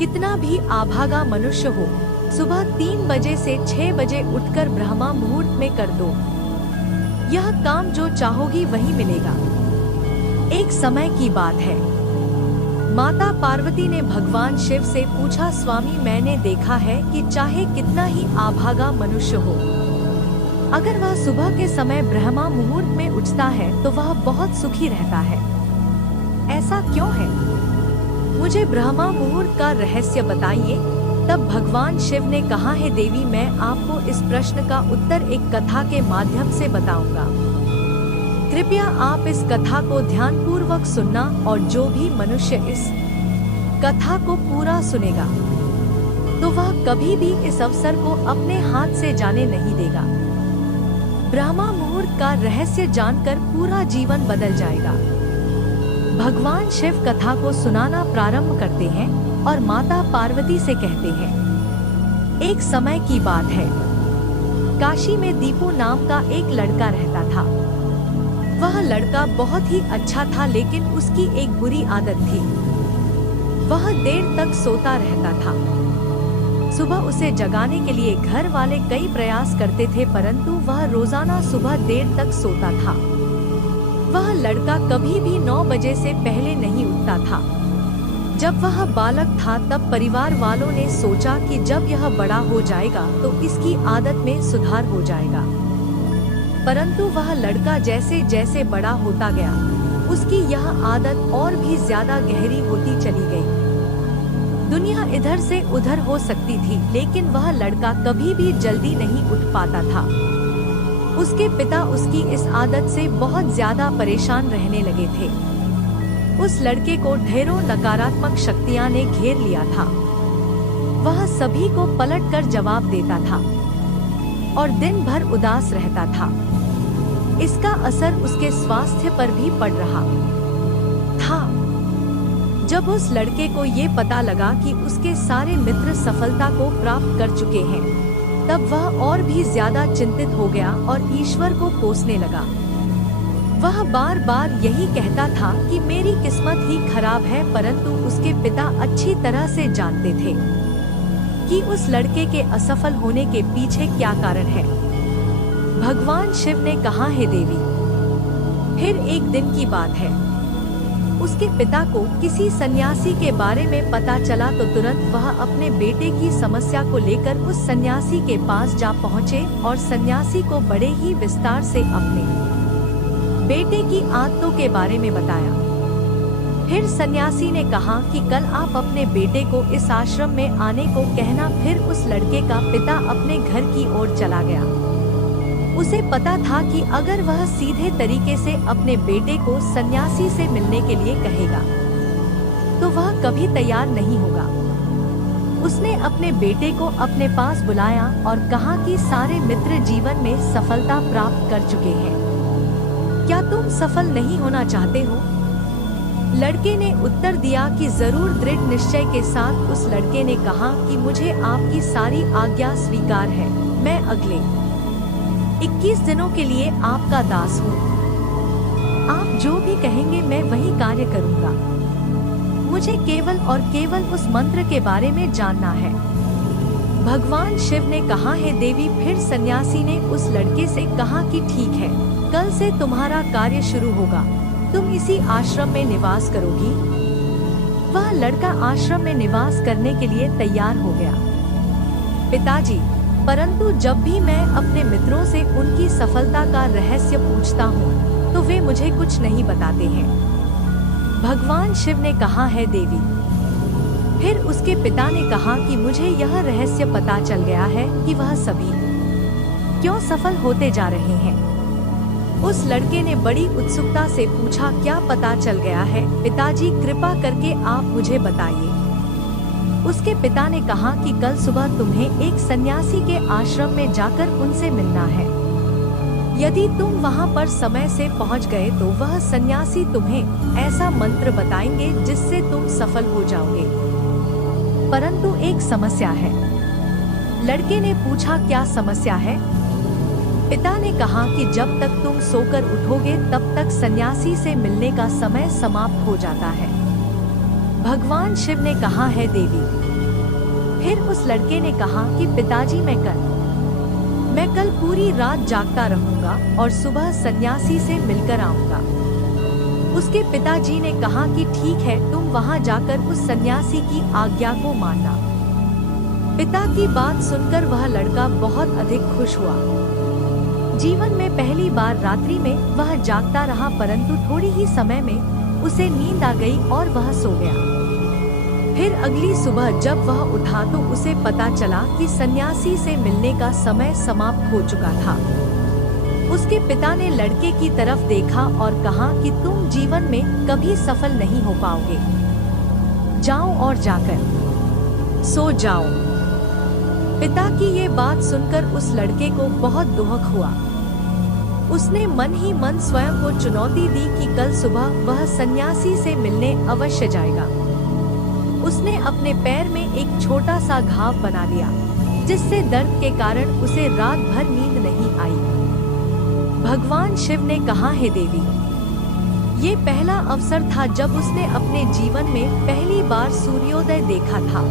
कितना भी आभागा मनुष्य हो, सुबह 3 बजे से 6 बजे उठकर ब्रह्मा मुहूर्त में कर दो। यह काम जो चाहोगी वही मिलेगा। एक समय की बात है, माता पार्वती ने भगवान शिव से पूछा, स्वामी मैंने देखा है कि चाहे कितना ही आभागा मनुष्य हो, अगर वह सुबह के समय ब्रह्मा मुहूर्त में उठता है तो वह बहुत सुखी रहता है। ऐसा क्यों है? मुझे ब्रह्मा मुहूर्त का रहस्य बताइए। तब भगवान शिव ने कहा, है देवी, मैं आपको इस प्रश्न का उत्तर एक कथा के माध्यम से बताऊंगा। कृपया आप इस कथा को ध्यानपूर्वक सुनना और जो भी मनुष्य इस कथा को पूरा सुनेगा तो वह कभी भी इस अवसर को अपने हाथ से जाने नहीं देगा। ब्रह्मा मुहूर्त का रहस्य जानकर पूरा जीवन बदल जाएगा। भगवान शिव कथा को सुनाना प्रारंभ करते हैं और माता पार्वती से कहते हैं, एक समय की बात है, काशी में दीपू नाम का एक लड़का रहता था। वह लड़का बहुत ही अच्छा था, लेकिन उसकी एक बुरी आदत थी। वह देर तक सोता रहता था। सुबह उसे जगाने के लिए घर वाले कई प्रयास करते थे, परंतु वह रोजाना सुबह देर तक सोता था। वह लड़का कभी भी 9 बजे से पहले नहीं उठता था। जब वह बालक था तब परिवार वालों ने सोचा कि जब यह बड़ा हो जाएगा तो इसकी आदत में सुधार हो जाएगा। परंतु वह लड़का जैसे जैसे बड़ा होता गया, उसकी यह आदत और भी ज्यादा गहरी होती चली गई। दुनिया इधर से उधर हो सकती थी, लेकिन वह लड़का कभी भी जल्दी नहीं उठ पाता था। उसके पिता उसकी इस आदत से बहुत ज्यादा परेशान रहने लगे थे। उस लड़के को ढेरों नकारात्मक शक्तियां ने घेर लिया था। वह सभी को पलटकर जवाब देता था और दिन भर उदास रहता था। इसका असर उसके स्वास्थ्य पर भी पड़ रहा था। जब उस लड़के को ये पता लगा कि उसके सारे मित्र सफलता को प्राप्त कर चुके हैं, तब वह और भी ज्यादा चिंतित हो गया और ईश्वर को कोसने लगा। वह बार बार यही कहता था कि मेरी किस्मत ही खराब है, परंतु उसके पिता अच्छी तरह से जानते थे कि उस लड़के के असफल होने के पीछे क्या कारण है। भगवान शिव ने कहा, है देवी, फिर एक दिन की बात है, उसके पिता को किसी सन्यासी के बारे में पता चला तो तुरंत वह अपने बेटे की समस्या को लेकर उस सन्यासी के पास जा पहुँचे और सन्यासी को बड़े ही विस्तार से अपने बेटे की आदतों के बारे में बताया। फिर सन्यासी ने कहा कि कल आप अपने बेटे को इस आश्रम में आने को कहना। फिर उस लड़के का पिता अपने घर की ओर चला गया। उसे पता था कि अगर वह सीधे तरीके से अपने बेटे को सन्यासी से मिलने के लिए कहेगा तो वह कभी तैयार नहीं होगा। उसने अपने बेटे को अपने पास बुलाया और कहा कि सारे मित्र जीवन में सफलता प्राप्त कर चुके हैं, क्या तुम सफल नहीं होना चाहते हो? लड़के ने उत्तर दिया कि जरूर। दृढ़ निश्चय के साथ उस लड़के ने कहा कि मुझे आपकी सारी आज्ञा स्वीकार है। मैं अगले 21 दिनों के लिए आपका दास हूँ। आप जो भी कहेंगे मैं वही कार्य करूँगा। मुझे केवल और केवल उस मंत्र के बारे में जानना है। भगवान शिव ने कहा, है देवी। फिर सन्यासी ने उस लड़के से कहा कि ठीक है, कल से तुम्हारा कार्य शुरू होगा। तुम इसी आश्रम में निवास करोगी। वह लड़का आश्रम में निवास करने के लिए तैयार हो गया। पिताजी, परंतु जब भी मैं अपने मित्रों से उनकी सफलता का रहस्य पूछता हूँ तो वे मुझे कुछ नहीं बताते हैं। भगवान शिव ने कहा, है देवी। फिर उसके पिता ने कहा कि मुझे यह रहस्य पता चल गया है कि वह सभी क्यों सफल होते जा रहे हैं। उस लड़के ने बड़ी उत्सुकता से पूछा, क्या पता चल गया है पिताजी? कृपा करके आप मुझे बताइए। उसके पिता ने कहा कि कल सुबह तुम्हें एक सन्यासी के आश्रम में जाकर उनसे मिलना है। यदि तुम वहां पर समय से पहुंच गए तो वह सन्यासी तुम्हें ऐसा मंत्र बताएंगे जिससे तुम सफल हो जाओगे। परंतु एक समस्या है। लड़के ने पूछा, क्या समस्या है? पिता ने कहा कि जब तक तुम सोकर उठोगे तब तक सन्यासी से मिलने का समय समाप्त हो जाता है। भगवान शिव ने कहा, है देवी। फिर उस लड़के ने कहा कि पिताजी मैं कल पूरी रात जागता रहूंगा और सुबह सन्यासी से मिलकर आऊंगा। उसके पिताजी ने कहा कि ठीक है, तुम वहां जाकर उस सन्यासी की आज्ञा को मानना। पिता की बात सुनकर वह लड़का बहुत अधिक खुश हुआ। जीवन में पहली बार रात्रि में वह जागता रहा, परंतु थोड़ी ही समय में उसे नींद आ गई और वह सो गया। फिर अगली सुबह जब वह उठा तो उसे पता चला कि सन्यासी से मिलने का समय समाप्त हो चुका था। उसके पिता ने लड़के की तरफ देखा और कहा कि तुम जीवन में कभी सफल नहीं हो पाओगे, जाओ और जाकर सो जाओ। पिता की ये बात सुनकर उस लड़के को बहुत दुख हुआ। उसने मन ही मन स्वयं को चुनौती दी कि कल सुबह वह सन्यासी से मिलने अवश्य जाएगा। उसने अपने पैर में एक छोटा सा घाव बना लिया, जिससे दर्द के कारण उसे रात भर नींद नहीं आई। भगवान शिव ने कहा, हे देवी, ये पहला अवसर था जब उसने अपने जीवन में पहली बार सूर्योदय देखा था।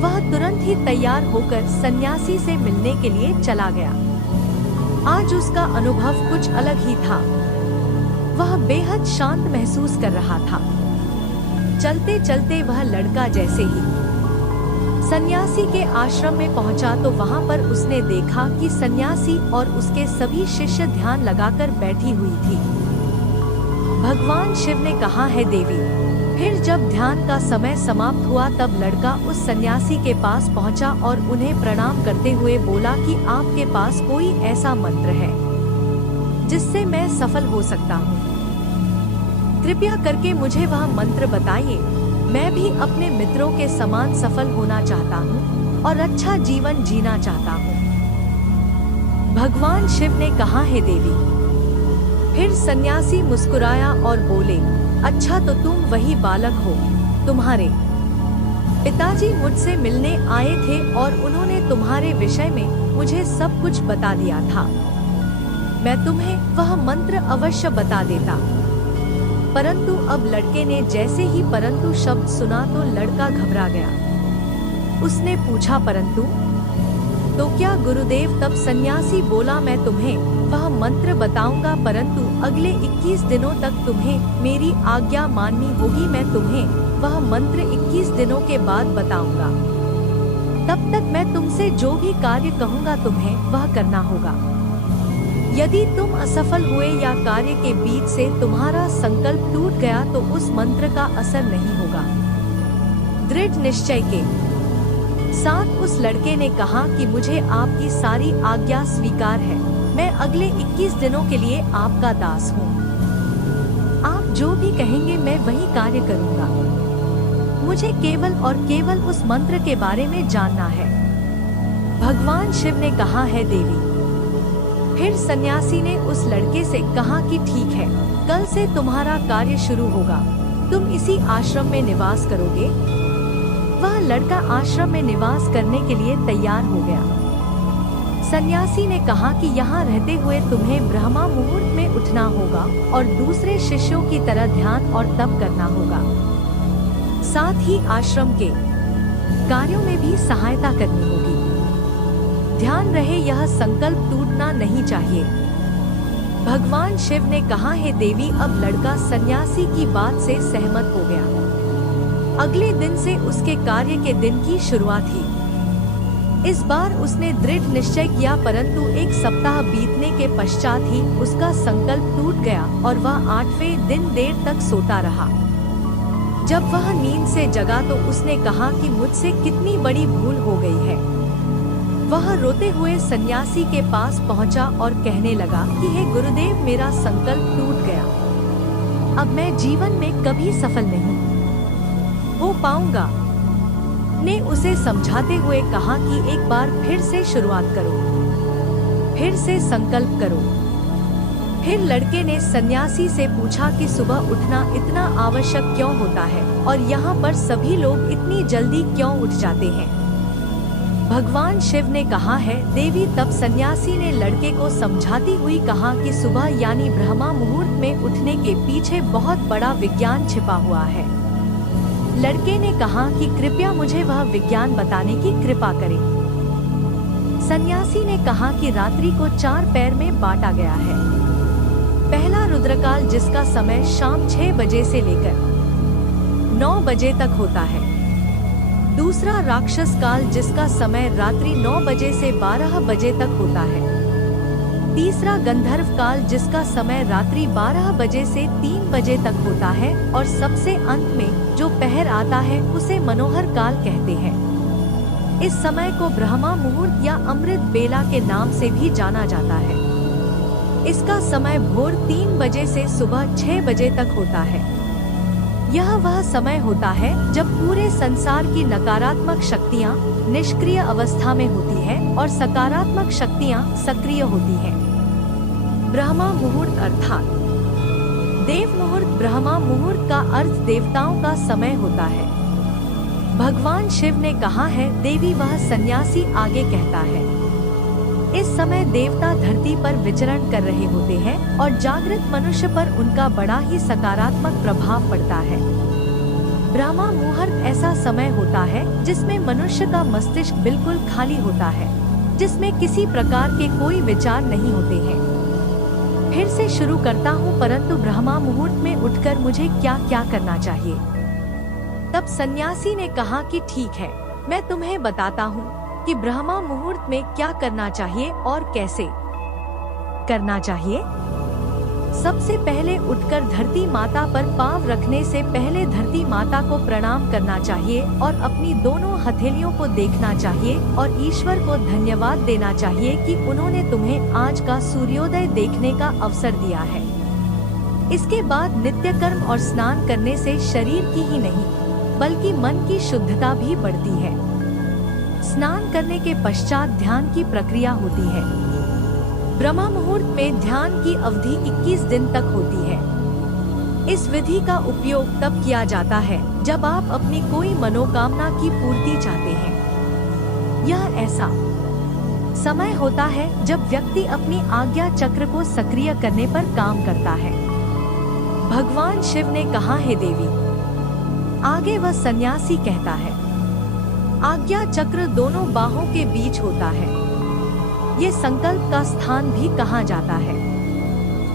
वह तुरंत ही तैयार होकर सन्यासी से मिलने के लिए चला गया। आज उसका अनुभव कुछ अलग ही था। वह बेहद शांत महसूस कर रहा था। चलते चलते वह लड़का जैसे ही सन्यासी के आश्रम में पहुंचा तो वहां पर उसने देखा कि सन्यासी और उसके सभी शिष्य ध्यान लगाकर बैठी हुई थी। भगवान शिव ने कहा, है देवी। फिर जब ध्यान का समय समाप्त हुआ तब लड़का उस सन्यासी के पास पहुंचा और उन्हें प्रणाम करते हुए बोला कि आपके पास कोई ऐसा मंत्र है जिससे मैं सफल हो सकता हूँ? कृपया करके मुझे वह मंत्र बताइए। मैं भी अपने मित्रों के समान सफल होना चाहता हूँ और अच्छा जीवन जीना चाहता हूँ। भगवान शिव ने कहा, है देवी। फिर सन्यासी मुस्कुराया और बोले, अच्छा तो तुम वही बालक हो। तुम्हारे पिताजी मुझसे मिलने आए थे और उन्होंने तुम्हारे विषय में मुझे सब कुछ बता दिया था। मैं तुम्हें वह मंत्र अवश्य बता देता। परंतु अब लड़के ने जैसे ही परंतु शब्द सुना तो लड़का घबरा गया। उसने पूछा, परंतु तो क्या गुरुदेव? तब सन्यासी बोला, मैं तुम्हें वह मंत्र बताऊंगा, परंतु अगले 21 दिनों तक तुम्हें मेरी आज्ञा माननी होगी। मैं तुम्हें वह मंत्र 21 दिनों के बाद बताऊंगा। तब तक मैं तुमसे जो भी कार्य कहूंगा तुम्हें वह करना होगा। यदि तुम असफल हुए या कार्य के बीच से तुम्हारा संकल्प टूट गया तो उस मंत्र का असर नहीं होगा। दृढ़ निश्चय के साथ उस लड़के ने कहा कि मुझे आपकी सारी आज्ञा स्वीकार है। मैं अगले 21 दिनों के लिए आपका दास हूँ। आप जो भी कहेंगे मैं वही कार्य करूँगा। मुझे केवल और केवल उस मंत्र के बारे में जानना है। भगवान शिव ने कहा, है देवी। फिर सन्यासी ने उस लड़के से कहा कि ठीक है, कल से तुम्हारा कार्य शुरू होगा। तुम इसी आश्रम में निवास करोगे। वह लड़का आश्रम में निवास करने के लिए तैयार हो गया। सन्यासी ने कहा कि यहाँ रहते हुए तुम्हें ब्रह्मा मुहूर्त में उठना होगा और दूसरे शिष्यों की तरह ध्यान और तप करना होगा। साथ ही आश्रम के कार्यों में भी सहायता करनी होगी। ध्यान रहे, यह संकल्प टूटना नहीं चाहिए। भगवान शिव ने कहा, है देवी। अब लड़का सन्यासी की बात से सहमत हो गया। अगले दिन से उसके कार्य के दिन की शुरुआत हुई। इस बार उसने दृढ़ निश्चय किया, परंतु एक सप्ताह बीतने के पश्चात ही उसका संकल्प टूट गया और वह 8वें दिन देर तक सोता रहा। जब वह नींद से जगा तो उसने कहा कि मुझसे कितनी बड़ी भूल हो गई है। वह रोते हुए सन्यासी के पास पहुंचा और कहने लगा कि हे गुरुदेव, मेरा संकल्प टूट गया। अब मैं जीवन में कभी सफल नहीं हो पाऊंगा। ने उसे समझाते हुए कहा कि एक बार फिर से शुरुआत करो, फिर से संकल्प करो। फिर लड़के ने सन्यासी से पूछा कि सुबह उठना इतना आवश्यक क्यों होता है और यहाँ पर सभी लोग इतनी जल्दी क्यों उठ जाते हैं। भगवान शिव ने कहा, है देवी। तब सन्यासी ने लड़के को समझाती हुई कहा कि सुबह यानी ब्रह्मा मुहूर्त में उठने के पीछे बहुत बड़ा विज्ञान छिपा हुआ है। लड़के ने कहा कि कृपया मुझे वह विज्ञान बताने की कृपा करें। सन्यासी ने कहा कि रात्रि को 4 पैर में बांटा गया है। पहला रुद्रकाल जिसका समय शाम 6 बजे से लेकर 9 बजे तक होता है। दूसरा राक्षस काल जिसका समय रात्रि 9 बजे से 12 बजे तक होता है। तीसरा गंधर्व काल जिसका समय रात्रि 12 बजे से 3 बजे तक होता है और सबसे अंत में जो पहर आता है उसे मनोहर काल कहते हैं। इस समय को ब्रह्मा मुहूर्त या अमृत बेला के नाम से भी जाना जाता है। इसका समय भोर 3 बजे से सुबह 6 बजे तक होता है। यह वह समय होता है जब पूरे संसार की नकारात्मक शक्तियाँ निष्क्रिय अवस्था में होती है और सकारात्मक शक्तियाँ सक्रिय होती हैं। ब्रह्मा मुहूर्त अर्थात देव मुहूर्त। ब्रह्मा मुहूर्त का अर्थ देवताओं का समय होता है। भगवान शिव ने कहा है, देवी वह सन्यासी आगे कहता है। इस समय देवता धरती पर विचरण कर रहे होते हैं और जागृत मनुष्य पर उनका बड़ा ही सकारात्मक प्रभाव पड़ता है। ब्रह्मा मुहूर्त ऐसा समय होता है जिसमें मनुष्य का मस्तिष्क बिल्कुल खाली होता है, जिसमें किसी प्रकार के कोई विचार नहीं होते हैं। फिर से शुरू करता हूँ, परंतु ब्रह्मा मुहूर्त में उठकर मुझे क्या क्या करना चाहिए? तब सन्यासी ने कहा कि ठीक है, मैं तुम्हें बताता हूँ कि ब्रह्मा मुहूर्त में क्या करना चाहिए और कैसे करना चाहिए। सबसे पहले उठकर धरती माता पर पांव रखने से पहले धरती माता को प्रणाम करना चाहिए और अपनी दोनों हथेलियों को देखना चाहिए और ईश्वर को धन्यवाद देना चाहिए कि उन्होंने तुम्हें आज का सूर्योदय देखने का अवसर दिया है। इसके बाद नित्य कर्म और स्नान करने से शरीर की ही नहीं बल्कि मन की शुद्धता भी बढ़ती है। स्नान करने के पश्चात ध्यान की प्रक्रिया होती है। ब्रह्मा मुहूर्त में ध्यान की अवधि 21 दिन तक होती है। इस विधि का उपयोग तब किया जाता है जब आप अपनी कोई मनोकामना की पूर्ति चाहते हैं। यह ऐसा समय होता है जब व्यक्ति अपनी आज्ञा चक्र को सक्रिय करने पर काम करता है। भगवान शिव ने कहा है, देवी। आगे वह सन्यासी कहता है, आज्ञा चक्र दोनों बाहों के बीच होता है। ये संकल्प का स्थान भी कहा जाता है।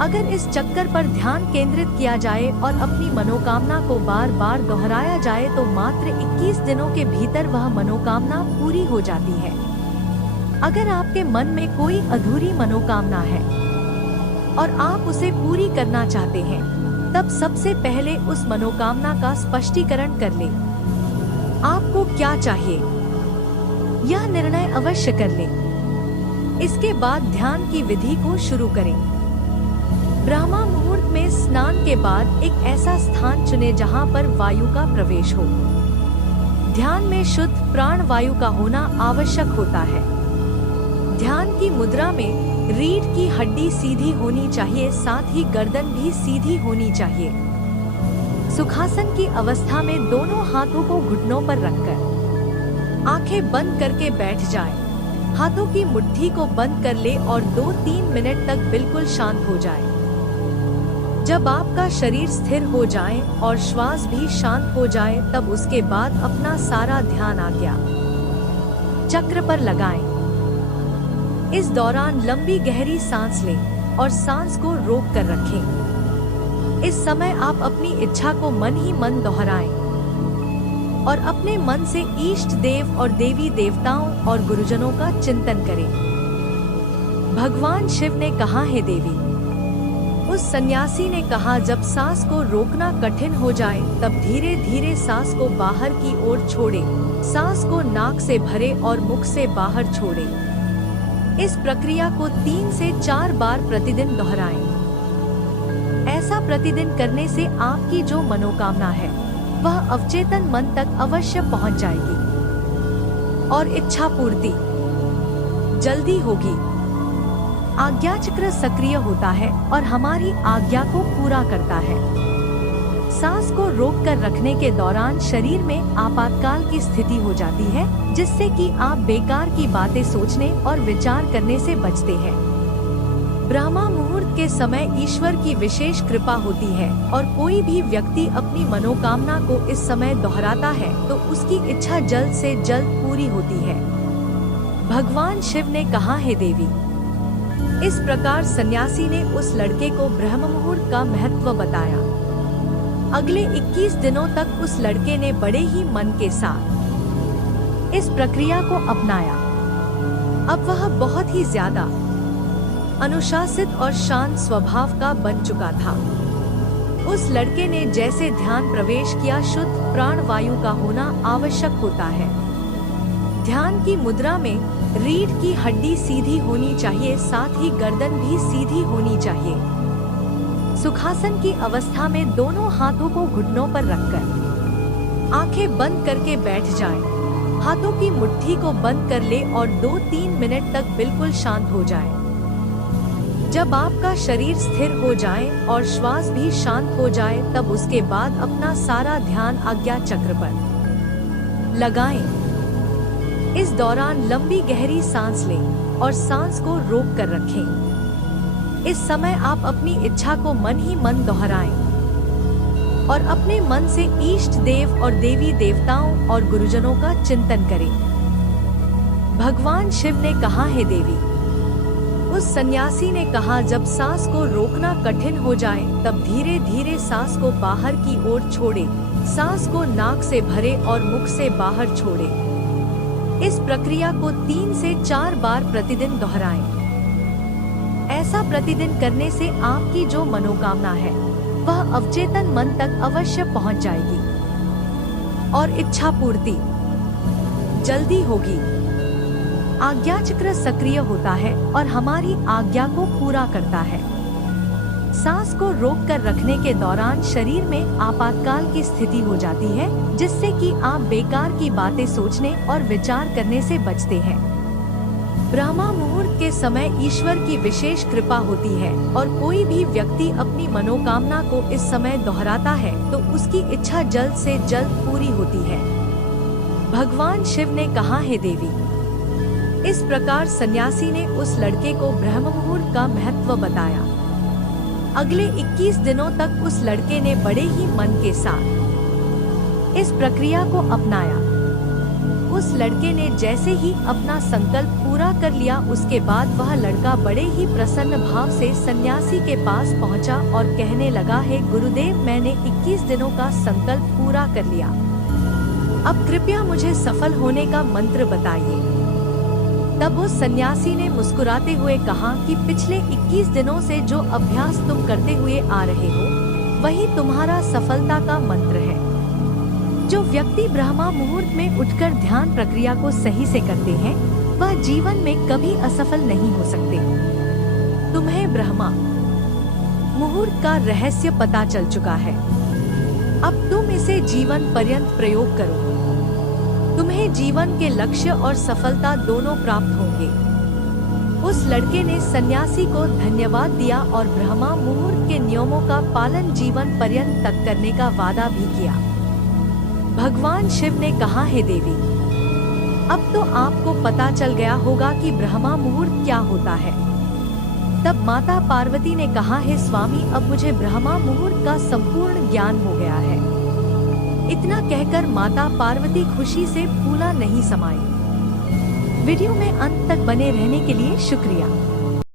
अगर इस चक्कर पर ध्यान केंद्रित किया जाए और अपनी मनोकामना को बार बार दोहराया जाए तो मात्र 21 दिनों के भीतर वह मनोकामना पूरी हो जाती है। अगर आपके मन में कोई अधूरी मनोकामना है और आप उसे पूरी करना चाहते हैं, तब सबसे पहले उस मनोकामना का स्पष्टीकरण कर लें। आपको क्या चाहिए, यह निर्णय अवश्य कर लें। इसके बाद ध्यान की विधि को शुरू करें। ब्रह्मा मुहूर्त में स्नान के बाद एक ऐसा स्थान चुनें जहां पर वायु का प्रवेश हो। ध्यान में शुद्ध प्राण वायु का होना आवश्यक होता है। ध्यान की मुद्रा में रीढ़ की हड्डी सीधी होनी चाहिए, साथ ही गर्दन भी सीधी होनी चाहिए। सुखासन की अवस्था में दोनों हाथों को घुटनों पर रखकर आंखें बंद करके बैठ जाएं। हाथों की मुट्ठी को बंद कर ले और 2-3 मिनट तक बिल्कुल शांत हो जाए। जब आपका शरीर स्थिर हो जाए और श्वास भी शांत हो जाए, तब उसके बाद अपना सारा ध्यान आज्ञा चक्र पर लगाएं। इस दौरान लंबी गहरी सांस लें और सांस को रोक कर रखें। इस समय आप अपनी इच्छा को मन ही मन दोहराएं और अपने मन से इष्ट देव और देवी देवताओं और गुरुजनों का चिंतन करें। भगवान शिव ने कहा है, देवी। उस सन्यासी ने कहा, जब सांस को रोकना कठिन हो जाए तब धीरे धीरे सांस को बाहर की ओर छोड़े। सांस को नाक से भरे और मुख से बाहर छोड़े। इस प्रक्रिया को 3 से 4 बार प्रतिदिन दोहराएं। ऐसा प्रतिदिन करने से आपकी जो मनोकामना है वह अवचेतन मन तक अवश्य पहुंच जाएगी और इच्छा पूर्ति जल्दी होगी। आज्ञा चक्र सक्रिय होता है और हमारी आज्ञा को पूरा करता है। सांस को रोक कर रखने के दौरान शरीर में आपातकाल की स्थिति हो जाती है, जिससे कि आप बेकार की बातें सोचने और विचार करने से बचते हैं। ब्रह्मा मुहूर्त के समय ईश्वर की विशेष कृपा होती है और कोई भी व्यक्ति अपनी मनोकामना को इस समय दोहराता है तो उसकी इच्छा जल्द से जल्द पूरी होती है। भगवान शिव ने कहा, हे देवी। इस प्रकार सन्यासी ने उस लड़के को ब्रह्म मुहूर्त का महत्व बताया। अगले 21 दिनों तक उस लड़के ने बड़े ही मन के साथ इस प्रक्रिया को अपनाया। अब वह बहुत ही ज्यादा अनुशासित और शांत स्वभाव का बन चुका था। उस लड़के ने जैसे ध्यान प्रवेश किया, शुद्ध प्राण वायु का होना आवश्यक होता है। ध्यान की मुद्रा में रीढ़ की हड्डी सीधी होनी चाहिए, साथ ही गर्दन भी सीधी होनी चाहिए। सुखासन की अवस्था में दोनों हाथों को घुटनों पर रखकर आंखें बंद करके बैठ जाएं। हाथों की मुट्ठी को बंद कर ले और 2-3 मिनट तक बिल्कुल शांत हो जाए। जब आपका शरीर स्थिर हो जाए और श्वास भी शांत हो जाए, तब उसके बाद अपना सारा ध्यान आज्ञा चक्र पर लगाएं। इस दौरान लंबी गहरी सांस लें और सांस को रोक कर रखें। इस समय आप अपनी इच्छा को मन ही मन दोहराएं और अपने मन से इष्ट देव और देवी देवताओं और गुरुजनों का चिंतन करें। भगवान शिव ने कहा, हे देवी। उस सन्यासी ने कहा, जब सांस को रोकना कठिन हो जाए तब धीरे धीरे सांस को बाहर की ओर छोड़े। सांस को नाक से भरे और मुख से बाहर छोड़े। इस प्रक्रिया को 3 से 4 बार प्रतिदिन दोहराएं। ऐसा प्रतिदिन करने से आपकी जो मनोकामना है वह अवचेतन मन तक अवश्य पहुंच जाएगी और इच्छा पूर्ति जल्दी होगी। आज्ञा चक्र सक्रिय होता है और हमारी आज्ञा को पूरा करता है। सांस को रोक कर रखने के दौरान शरीर में आपातकाल की स्थिति हो जाती है, जिससे कि आप बेकार की बातें सोचने और विचार करने से बचते हैं। ब्रह्मा मुहूर्त के समय ईश्वर की विशेष कृपा होती है और कोई भी व्यक्ति अपनी मनोकामना को इस समय दोहराता है तो उसकी इच्छा जल्द से जल्द पूरी होती है। भगवान शिव ने कहा, हे देवी। इस प्रकार सन्यासी ने उस लड़के को ब्रह्म मुहूर्त का महत्व बताया। अगले 21 दिनों तक उस लड़के ने बड़े ही मन के साथ इस प्रक्रिया को अपनाया। उस लड़के ने जैसे ही अपना संकल्प पूरा कर लिया, उसके बाद वह लड़का बड़े ही प्रसन्न भाव से सन्यासी के पास पहुंचा और कहने लगा, हे गुरुदेव, मैंने 21 दिनों का संकल्प पूरा कर लिया। अब कृपया मुझे सफल होने का मंत्र बताइए। तब उस सन्यासी ने मुस्कुराते हुए कहा कि पिछले 21 दिनों से जो अभ्यास तुम करते हुए आ रहे हो वही तुम्हारा सफलता का मंत्र है। जो व्यक्ति ब्रह्मा मुहूर्त में उठकर ध्यान प्रक्रिया को सही से करते हैं वह जीवन में कभी असफल नहीं हो सकते। तुम्हें ब्रह्मा मुहूर्त का रहस्य पता चल चुका है। अब तुम इसे जीवन पर्यंत प्रयोग करो। तुम्हें जीवन के लक्ष्य और सफलता दोनों प्राप्त होंगे। उस लड़के ने सन्यासी को धन्यवाद दिया और ब्रह्मा मुहूर्त के नियमों का पालन जीवन पर्यंत तक करने का वादा भी किया। भगवान शिव ने कहा, हे देवी। अब तो आपको पता चल गया होगा कि ब्रह्मा मुहूर्त क्या होता है। तब माता पार्वती ने कहा, हे स्वामी, अब मुझे ब्रह्मा मुहूर्त का संपूर्ण ज्ञान हो गया है। इतना कहकर माता पार्वती खुशी से फूला नहीं समाई। वीडियो में अंत तक बने रहने के लिए शुक्रिया।